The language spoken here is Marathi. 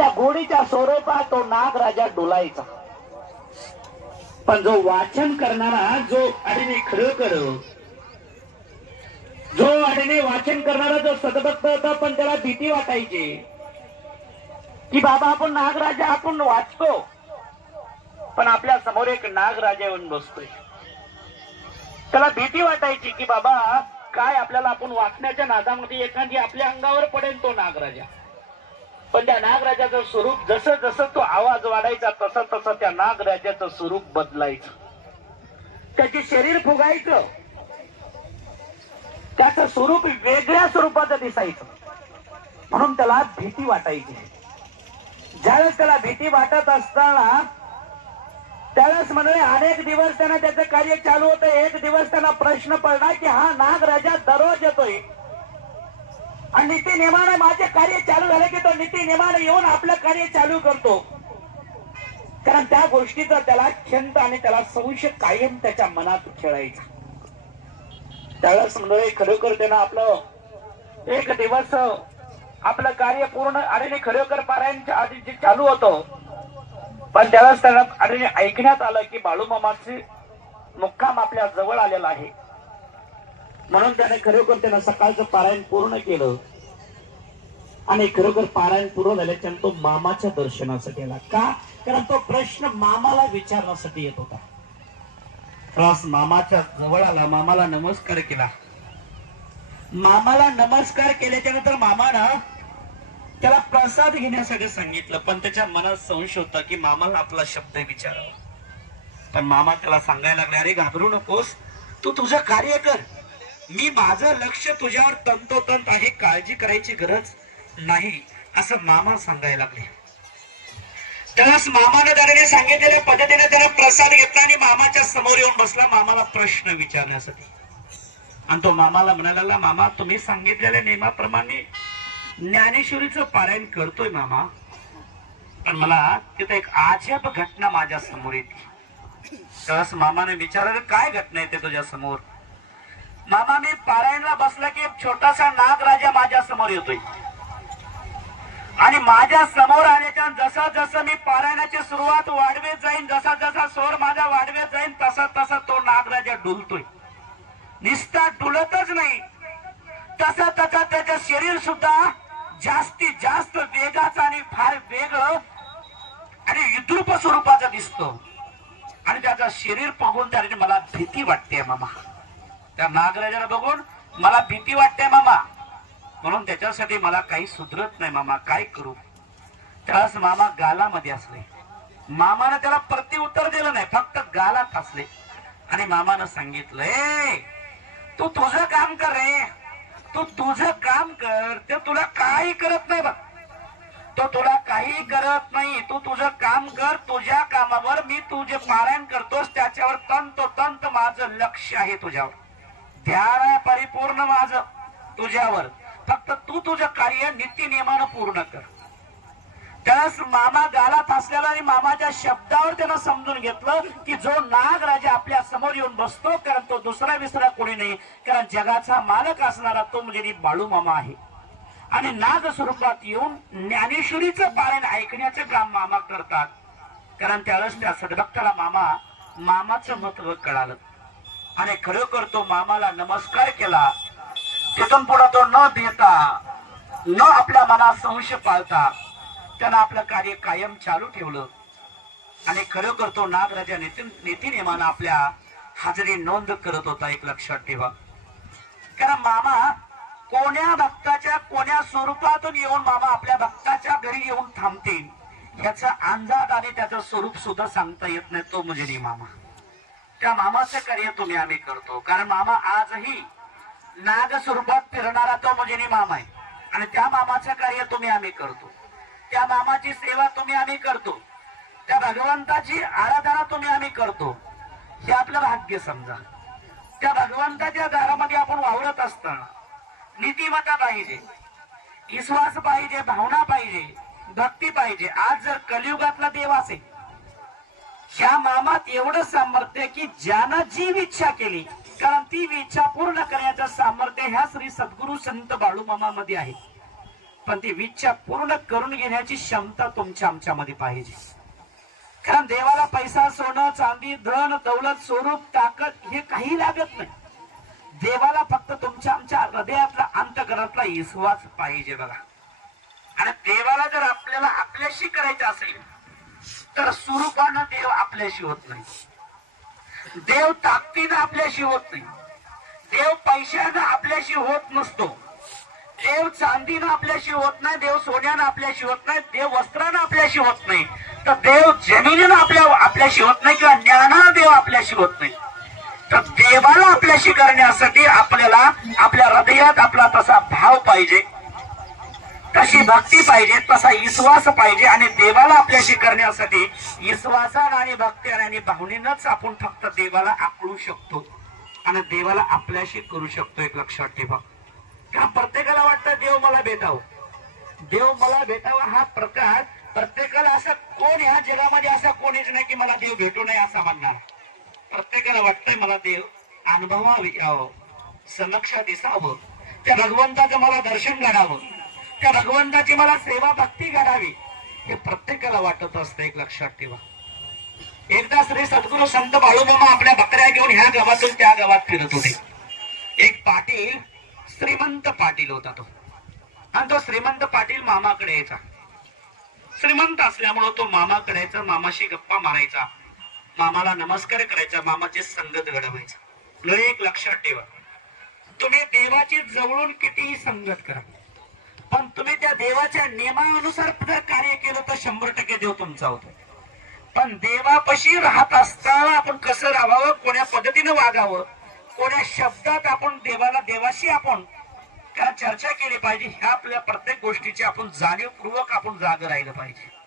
त्या घोडीच्या स्वरूपात तो नागराजा डोलायचा. पण जो वाचन करणारा जो अडीने खरोखर जो अडीने वाचन करणारा जो सदभक्त होता पण त्याला भीती वाटायची. की बाबा आपण नागराजा आपण वाचतो. पण आपल्यासमोर एक नागराजा येऊन बसतोय. त्याला भीती वाटायची की बाबा काय आपल्याला आपण वाचण्याच्या नादामध्ये एखादी आपल्या अंगावर पडेल तो नागराजा. पण त्या नागराजाचं स्वरूप जसं जसं तो आवाज वाढायचा तसं तसं त्या नागराजाचं स्वरूप बदलायचं. त्याचे शरीर फुगायचं. त्याचं स्वरूप वेगळ्या स्वरूपाचं दिसायचं. म्हणून त्याला भीती वाटायची. ज्यावेळेस त्याला भीती वाटत असताना त्यावेळेस म्हणजे अनेक दिवस त्यांना त्याचं कार्य चालू होतं. एक दिवस त्यांना प्रश्न पडला की हा नागराजा दररोज येतोय. आणि नीती नियमाने माझे कार्य चालू झाले की तो नीती नियमाने येऊन आपलं कार्य चालू करतो. कारण त्या गोष्टीचा त्याला खंत आणि त्याला संशय कायम त्याच्या मनात खेळायचा. त्यावेळेस म्हणजे खरोखर त्यानं आपलं एक दिवस आपलं कार्य पूर्ण आणि खरोखर पारायणच्या आधी जे चालू होतं पण त्यावेळेस त्यांना आणि ऐकण्यात आलं की बाळूमामाचे मुक्काम आपल्या जवळ आलेला आहे. म्हणून त्याने खरोखर त्यानं सकाळचं पारायण पूर्ण केलं. आणि खरोखर पारायण पूर्ण झाल्याच्यानंतर तो मामाच्या दर्शनासाठी गेला का? कारण तो प्रश्न मामाला विचारण्यासाठी येत होता. त्रास मामाच्या जवळ आला. मामाला नमस्कार केला. मामाला नमस्कार केल्याच्यानंतर मामानं त्याला प्रसाद घेण्यासाठी सांगितलं. पण त्याच्या मनात संशय होता की मामाला आपला शब्द विचारावा. पण मामा त्याला सांगायला लागले अरे घाबरू नकोस. तू तुझं कार्य कर. मी माझं लक्ष तुझ्यावर तंतोतंत आहे. काळजी करायची गरज नाही असं मामा सांगायला लागले. त्यालाच मामाने दादाने सांगितलेल्या पद्धतीने त्याला प्रसाद घेतला आणि मामाच्या समोर येऊन बसला. मामाला प्रश्न विचारण्यासाठी. आणि तो मामाला म्हणायला मामा तुम्ही सांगितलेल्या नियमाप्रमाणे ज्ञानेश्वरीचं पारायण करतोय मामा. पण मला तिथं एक अजब घटना माझ्यासमोर येते. त्यावेळेस मामाने विचारलं काय घटना येते तुझ्या समोर? मामा मी पारायणला बसला की एक छोटासा नागराजा माझ्यासमोर येतोय. आणि माझ्यासमोर आल्याच्या जसं जसं मी पारायणाची सुरुवात वाढवेत जाईन जसा जसा स्वर माझा वाढवेत जाईन तसा तसा तो नागराजा डुलतोय. निस्ता डुलतच नाही. तसा तसा त्याचं शरीर सुद्धा जास्तीत जास्त वेगाचा आणि फार वेग आणि विद्रुप स्वरूपाचा दिसतो. आणि त्याचं शरीर बघून त्याने मला भीती वाटते मामा. त्या नागराजाला बघून मला भीती वाटते मामा. म्हणून त्याच्यासाठी मला काही सुधरत नाही मामा. काय करू? त्यास मामा गालामध्ये असले. मामानं त्याला प्रत्युत्तर दिलं नाही फक्त गालात असले आणि मामानं सांगितलं तू तुझं काम कर रे. तू तुझं काम कर. ते तुला काही करत नाही बघ. तो तुला काही करत नाही. तू तुझं काम कर. तुझ्या कामावर मी तुझे पारायण करतोस. त्याच्यावर तंत तंत माझं लक्ष आहे तुझ्यावर. ध्यान आहे परिपूर्ण माझं तुझ्यावर. तू तुझं कार्य नित्यनियमानं नियमानं पूर्ण कर. त्यास मामा गालात असलेला आणि मामाच्या शब्दावर त्यानं समजून घेतलं की जो नाग राजा आपल्यासमोर येऊन बसतो कारण तो दुसरा विसरा कोणी नाही कारण जगाचा मालक असणारा तो म्हणजे बाळू मामा आहे. आणि नाग स्वरूपात येऊन ज्ञानेश्वरीचं पारायण ऐकण्याचं काम मामा करतात. कारण त्यावेळेस त्या सद्भक्ताला मामा मामाचं महत्त्व कळालं. आणि खरोखर तो मामाला नमस्कार केला. तिथून पुढे तो न देता न आपल्या मनात संशय पाळता त्यानं आपलं कार्य कायम चालू ठेवलं. आणि खरोखर तो नागराजा नीती नीती आपल्या हजेरी नोंद करत होता एक लक्षात ठेवा. कारण मामा कोण्या भक्ताच्या कोण्या स्वरूपातून येऊन मामा आपल्या भक्ताच्या घरी येऊन थांबतील याचा अंदाज आणि त्याचं स्वरूप सुद्धा सांगता येत नाही तो म्हणजे मामा. त्या मामाचं कार्य तुम्ही आम्ही करतो. कारण मामा आजही नाग स्वरूपात फिरणारा तो म्हणजे मामा आहे. आणि त्या मामाचं कार्य तुम्ही आम्ही करतो. त्या मामाची सेवा तुम्ही आम्ही करतो. त्या भगवंताची आराधना तुम्ही आम्ही करतो. हे आपलं भाग्य समजा. त्या भगवंताच्या दारामध्ये आपण वावरत असताना नीतिमत्ता पाहिजे. विश्वास पाहिजे भावना पाहिजे भक्ती पाहिजे. आज जर कलियुगातला देव असेल ह्या मामात एवढं सामर्थ्य की ज्यानं जी इच्छा केली कोणतीही ती इच्छा पूर्ण करण्याचं सामर्थ्य ह्या श्री सद्गुरु संत बाळूमामा मध्ये आहे. पण ती इच्छा पूर्ण करून घेण्याची क्षमता तुमच्या आमच्यामध्ये पाहिजे. कारण देवाला पैसा सोनं चांदी धन दौलत स्वरूप ताकद हे काही लागत नाही. देवाला फक्त तुमच्या आमच्या हृदयातला अंतकरातला विश्वास पाहिजे बघा. आणि देवाला जर आपल्याला आपल्याशी करायचं असेल तर स्वरूपानं देव आपल्याशी होत नाही. देव ताकदीनं आपल्याशी होत नाही. देव पैशानं आपल्याशी होत नसतो. देव चांदीनं आपल्याशी होत नाही देव सोन्यानं आपल्याशी होत नाही देव वस्त्रानं आपल्याशी होत नाही. तर देव जमिनीनं आपल्या आपल्याशी होत नाही किंवा ज्ञानानं देव आपल्याशी होत नाही. तर देवाला आपल्याशी करण्यासाठी आपल्याला आपल्या हृदयात आपला तसा भाव पाहिजे. तशी भक्ती पाहिजे तसा विश्वास पाहिजे आणि देवाला आपल्याशी करण्यासाठी विश्वासानं आणि भक्तीने आणि भावनेनंच आपण फक्त देवाला आकळू शकतो. आणि देवाला आपल्याशी करू शकतो एक लक्षात ठेवा. का प्रत्येकाला वाटतं देव मला भेटावं? देव मला भेटावा हा प्रकार प्रत्येकाला असं कोण ह्या जगामध्ये असं कोणीच नाही की मला देव भेटू नये असा म्हणणार. प्रत्येकाला वाटतंय मला देव अनुभवावी यावं समक्ष दिसावं. त्या भगवंताचं मला दर्शन घडावं. त्या भगवंताची मला सेवा भक्ती घडावी. हे प्रत्येकाला वाटत असतं एक लक्षात ठेवा. एकदा श्री सद्गुरु संत बाळूमामा आपल्या बकऱ्या घेऊन ह्या गावातून त्या गावात फिरत होते. एक पाटील श्रीमंत पाटील होता तो. आणि तो श्रीमंत पाटील मामाकडे यायचा. श्रीमंत असल्यामुळं तो मामाकडे यायचा मामाशी गप्पा मारायचा. मामाला नमस्कार करायचा मामाची संगत घडवायचा. लय एक लक्षात ठेवा. तुम्ही देवाची जवळून कितीही संगत करा. पण तुम्ही त्या देवाच्या नियमानुसार जर कार्य केलं तर शंभर टक्के देव तुमचा होतो. पण देवापशी राहत असताना आपण कसं राहावं? कोण्या पद्धतीनं वागावं? कोण्या शब्दात आपण देवाला देवाशी आपण त्या चर्चा केली पाहिजे? ह्या आपल्या प्रत्येक गोष्टीची आपण जाणीवपूर्वक आपण जाग राहिलं पाहिजे.